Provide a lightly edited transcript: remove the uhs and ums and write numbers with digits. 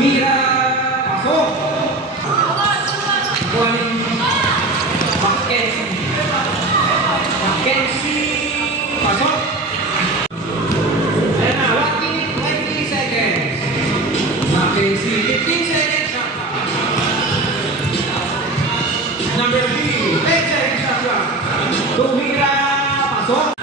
Tumira, pasok. Kuanin Mackenzie, pasok. Ayan na, 1 minute 20 seconds. Mackenzie, 15 seconds shot clock. Number 3, 10 seconds shot clock. Tumira, pasok.